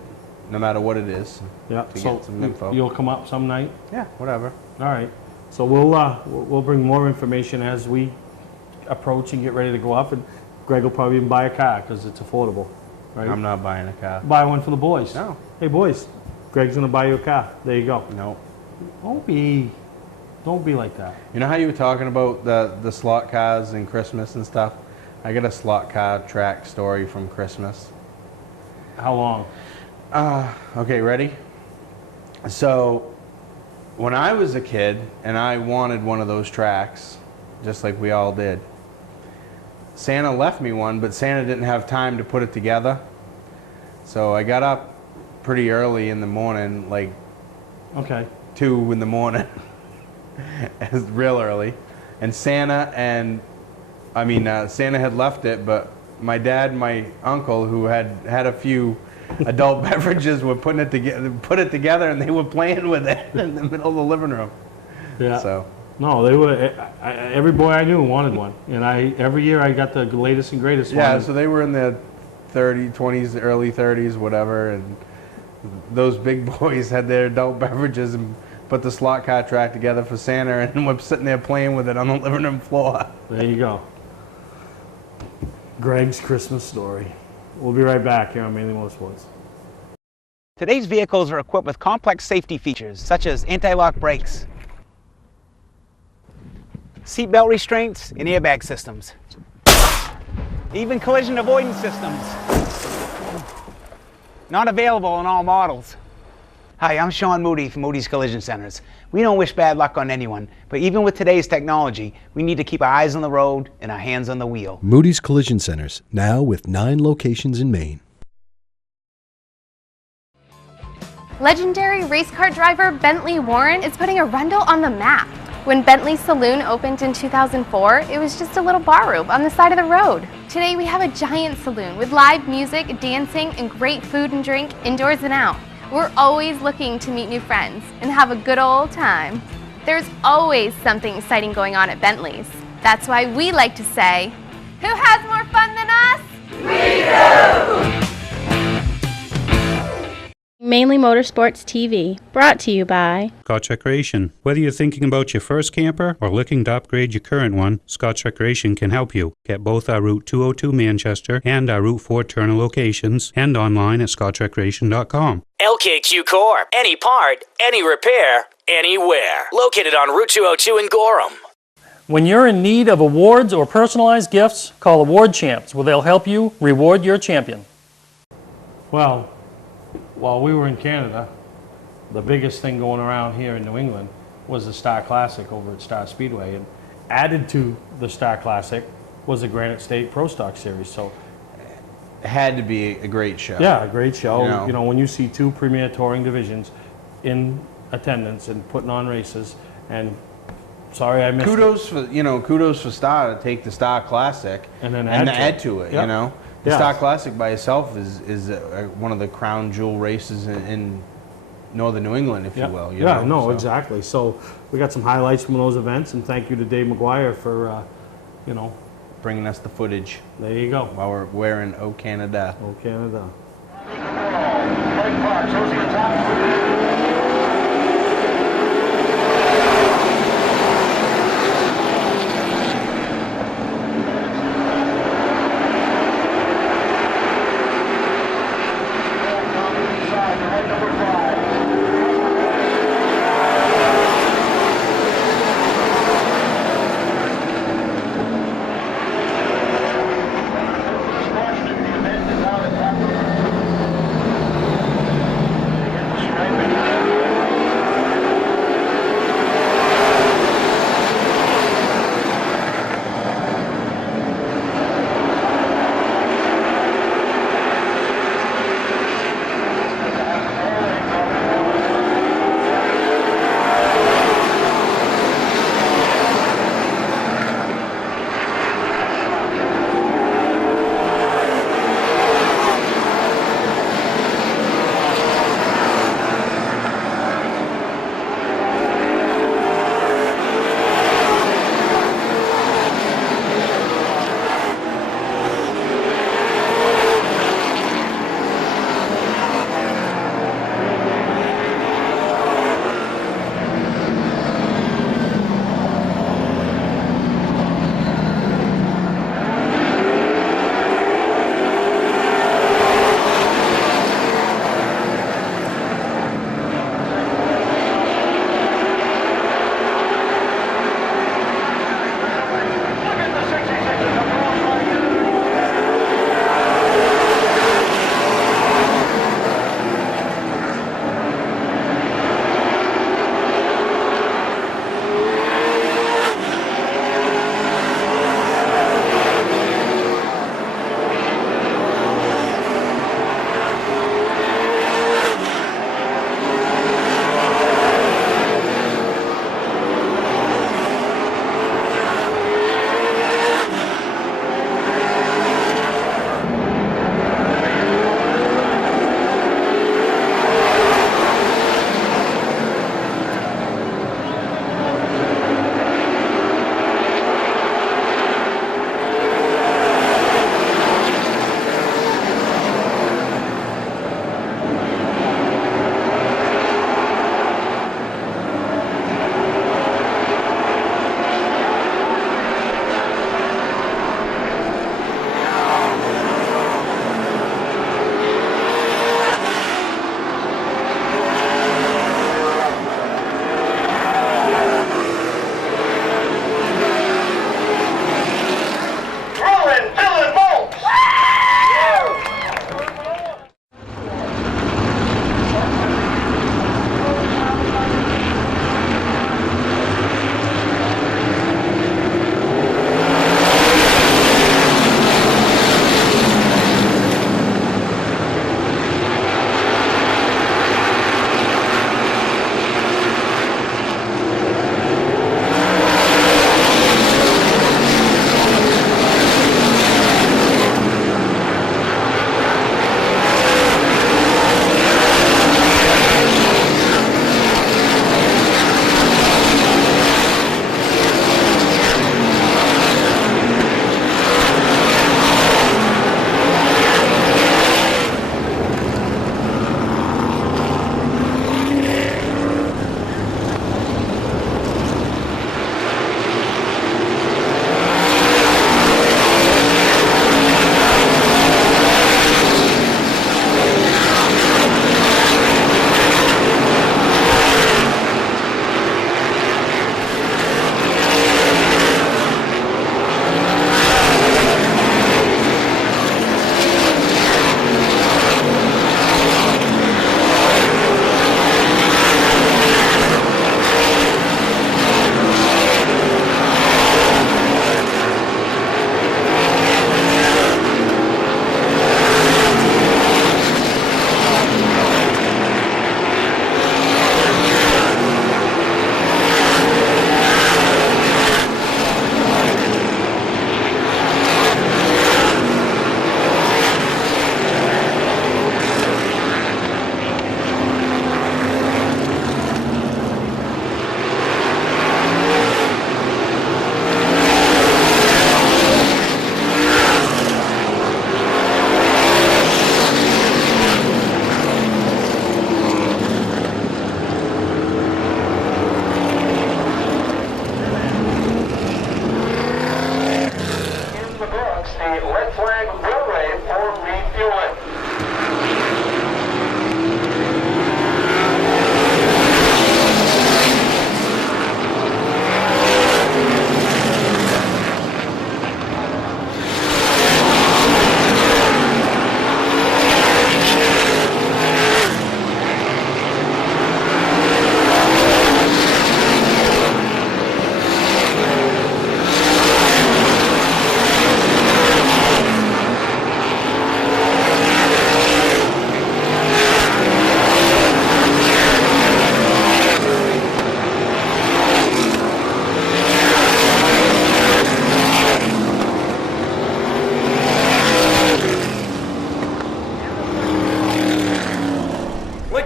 no matter what it is. Yeah. To So get some info. you'll come up some night? Yeah, whatever. All right. So we'll bring more information as we approach and get ready to go up, and Greg will probably even buy a car because it's affordable, right? I'm not buying a car. Buy one for the boys. No. Hey boys, Greg's gonna buy you a car. There you go. No. Don't be like that. You know how you were talking about the slot cars and Christmas and stuff? I got a slot car track story from Christmas. How long? Okay, ready? So, when I was a kid and I wanted one of those tracks, just like we all did, Santa left me one, but Santa didn't have time to put it together. So I got up pretty early in the morning, like 2 in the morning, real early. And Santa had left it, but my dad and my uncle, who had a few adult beverages, were put it together, and they were playing with it in the middle of the living room. Yeah. So. No, they were. Every boy I knew wanted one, and every year I got the latest and greatest one. Yeah, so they were in their 20s, early 30s, whatever, and those big boys had their adult beverages and put the slot car track together for Santa, and were sitting there playing with it on the living room floor. There you go. Greg's Christmas story. We'll be right back here on Mainely Motorsports. Today's vehicles are equipped with complex safety features such as anti-lock brakes, seatbelt restraints, and airbag systems. Even collision avoidance systems. Not available on all models. Hi, I'm Sean Moody from Moody's Collision Centers. We don't wish bad luck on anyone, but even with today's technology, we need to keep our eyes on the road and our hands on the wheel. Moody's Collision Centers, now with 9 locations in Maine. Legendary race car driver Bentley Warren is putting Arundel on the map. When Bentley's saloon opened in 2004, it was just a little bar room on the side of the road. Today we have a giant saloon with live music, dancing, and great food and drink indoors and out. We're always looking to meet new friends and have a good old time. There's always something exciting going on at Bentley's. That's why we like to say, who has more fun than us? We do! Mainly Motorsports TV, brought to you by Scotch Recreation. Whether you're thinking about your first camper or looking to upgrade your current one, Scotch Recreation can help you. Get both our Route 202 Manchester and our Route 4 Turner locations, and online at scotchrecreation.com. LKQ Core. Any part, any repair, anywhere. Located on Route 202 in Gorham. When you're in need of awards or personalized gifts, call Award Champs, where they'll help you reward your champion. Well, while we were in Canada, the biggest thing going around here in New England was the Star Classic over at Star Speedway, and added to the Star Classic was the Granite State Pro Stock Series. So It had to be a great show. yeah, a great show. You know. When you see two premier touring divisions in attendance and putting on races, and sorry I missed kudos for Star to take the Star Classic and then add to it. Yep. You know, the Yeah. Star Classic by itself is one of the crown jewel races in northern New England, if you will. You know, so. Exactly. So we got some highlights from those events, and thank you to Dave McGuire for, bringing us the footage. There you go. While we're wearing O Canada. O Canada.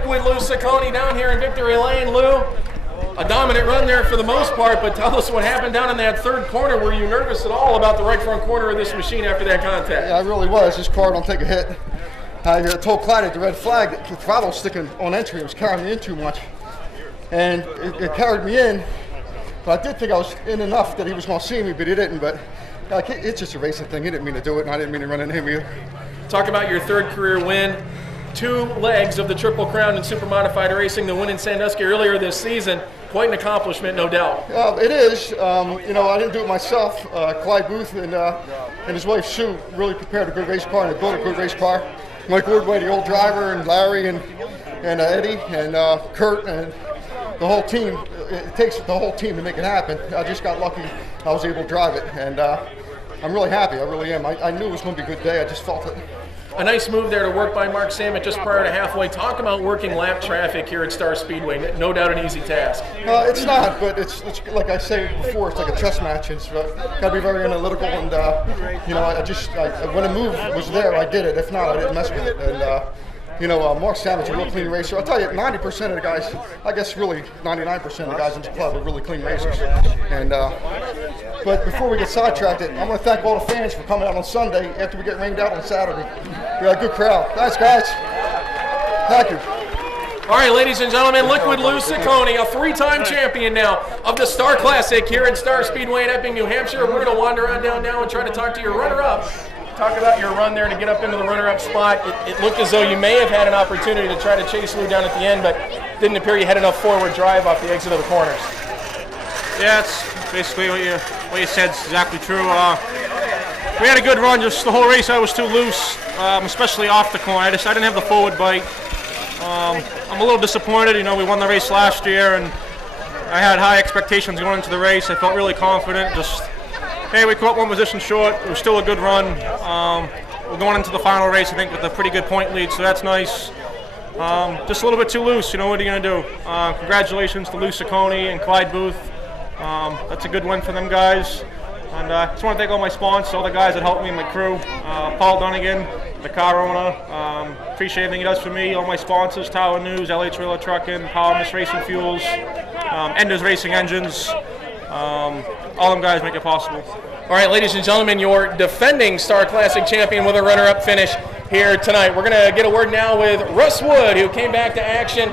with Lou Ciccone down here in Victory Lane. Lou, a dominant run there for the most part, but tell us what happened down in that third corner. Were you nervous at all about the right front corner of this machine after that contact? Yeah, I really was. This car don't take a hit. I told Clyde at the red flag that the throttle was sticking on entry. It was carrying me in too much. And it carried me in. But I did think I was in enough that he was going to see me, but he didn't. But it's just a racing thing. He didn't mean to do it, and I didn't mean to run into him either. Talk about your third career win. 2 legs of the Triple Crown in super modified racing, the win in Sandusky earlier this season. Quite an accomplishment, no doubt. It is. I didn't do it myself. Clyde Booth and his wife Sue really prepared a good race car, and they built a good race car. Mike Woodway, the old driver, and Larry and Eddie and Kurt and the whole team. It takes the whole team to make it happen. I just got lucky I was able to drive it, and I'm really happy. I really am. I knew it was going to be a good day. I just felt it. A nice move there to work by Mark Samet just prior to halfway. Talk about working lap traffic here at Star Speedway. No doubt an easy task. It's not, but it's like I said before, it's like a chess match. It's got to be very analytical, and when a move was there, I did it. If not, I didn't mess with it. And Mark Samet's a real clean racer. I'll tell you, 90% of the guys, I guess really 99% of the guys in the club are really clean racers. And but before we get sidetracked, I'm going to thank all the fans for coming out on Sunday after we get rained out on Saturday. We had a good crowd. Thanks, guys. Thank you. All right, ladies and gentlemen, Liquid Lou Ciccone, a 3-time champion now of the Star Classic here at Star Speedway in Epping, New Hampshire. We're going to wander on down now and try to talk to your runner-up. Talk about your run there to get up into the runner-up spot. It looked as though you may have had an opportunity to try to chase Lou down at the end, but didn't appear you had enough forward drive off the exit of the corners. Yeah, it's basically what you said is exactly true. We had a good run, just the whole race I was too loose, especially off the corner. I didn't have the forward bite. I'm a little disappointed. We won the race last year, and I had high expectations going into the race. I felt really confident. Hey, we caught 1 position short. It was still a good run. We're going into the final race, I think, with a pretty good point lead, so that's nice. Just a little bit too loose. What are you going to do? Congratulations to Lou Ciccone and Clyde Booth. That's a good win for them guys. And I just want to thank all my sponsors, all the guys that helped me and my crew. Paul Dunnigan, the car owner. Appreciate everything he does for me. All my sponsors, Tower News, LA Trailer Trucking, Power Miss Racing Fuels, Enders Racing Engines. All them guys make it possible. All right, ladies and gentlemen, your defending Star Classic champion with a runner-up finish here tonight. We're going to get a word now with Russ Wood, who came back to action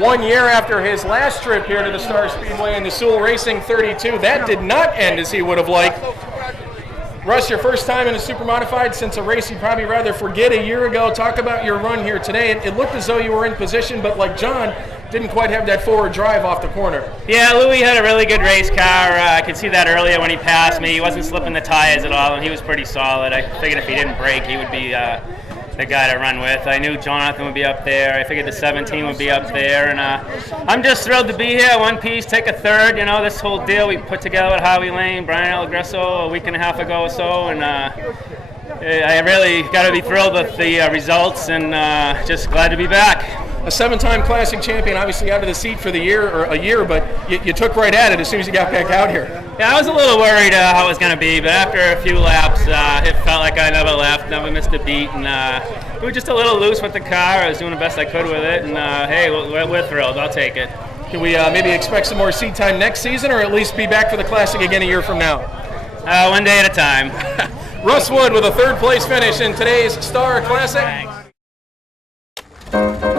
1 year after his last trip here to the Star Speedway in the Sewell Racing 32. That did not end as he would have liked. Russ, your first time in a super modified since a race you'd probably rather forget a year ago. Talk about your run here today. It looked as though you were in position, but like John, didn't quite have that forward drive off the corner. Yeah, Louis had a really good race car. I could see that earlier when he passed me. He wasn't slipping the tires at all, and he was pretty solid. I figured if he didn't break, he would be the guy to run with. I knew Jonathan would be up there. I figured the 17 would be up there, and I'm just thrilled to be here. One piece, take a third. This whole deal we put together with Howie Lane, Brian Algresso a week and a half ago or so, and I really got to be thrilled with the results, and just glad to be back. A 7-time Classic champion, obviously out of the seat for the year or a year, but you took right at it as soon as you got back out here. Yeah, I was a little worried how it was going to be, but after a few laps, it felt like I never left, never missed a beat, and we were just a little loose with the car. I was doing the best I could with it, and hey, we're thrilled. I'll take it. Can we maybe expect some more seat time next season, or at least be back for the Classic again a year from now? One day at a time. Russ Wood with a third-place finish in today's Star Classic. Thanks.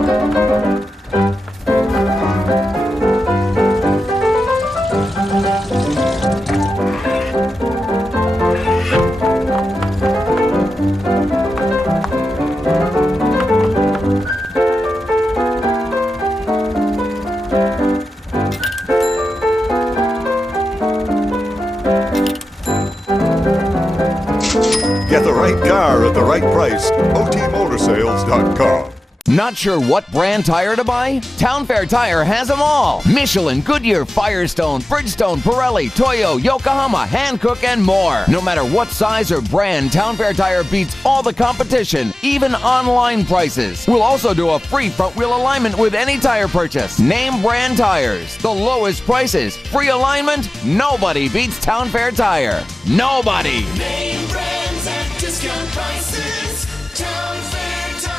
Get the right car at the right price. OTMotorsales.com. Not sure what brand tire to buy? Town Fair Tire has them all. Michelin, Goodyear, Firestone, Bridgestone, Pirelli, Toyo, Yokohama, Hankook, and more. No matter what size or brand, Town Fair Tire beats all the competition, even online prices. We'll also do a free front wheel alignment with any tire purchase. Name brand tires, the lowest prices, free alignment. Nobody beats Town Fair Tire. Nobody. Name brands at discount prices. Town Fair Tire.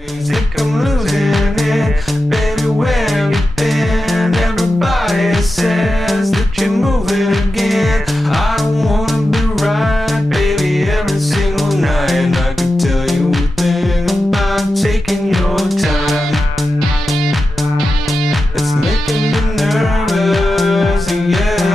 Think I'm losing it. wasting your time. It's making me nervous, yeah.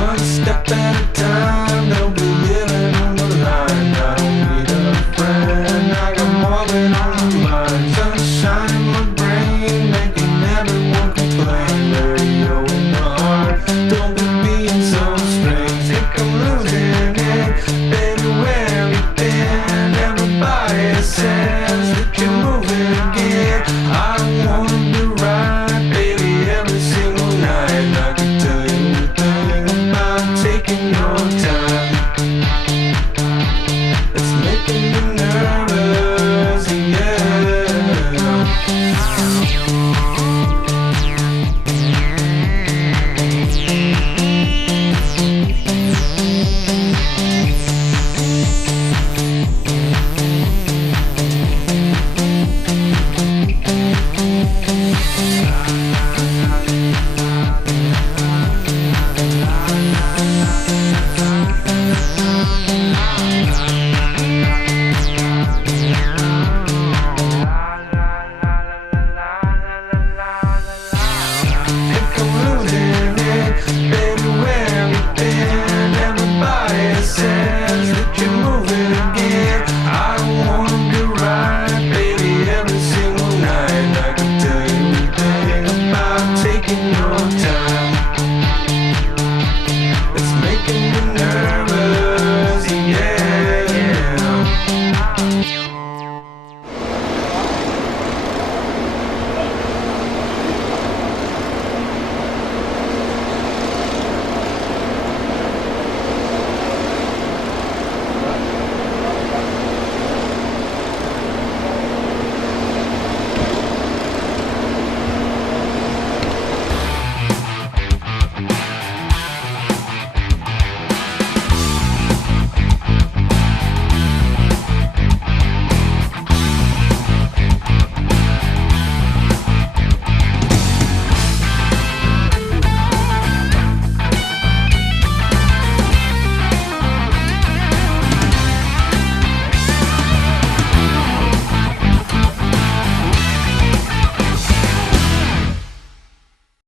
One step at a time, don't be living on the line. I don't need a friend, I got more than on my mind. Sunshine in my brain, making everyone complain. Radio in my heart, don't be being so strange. Think I'm losing it, baby, where have you been? Everybody says that you're moving again. I don't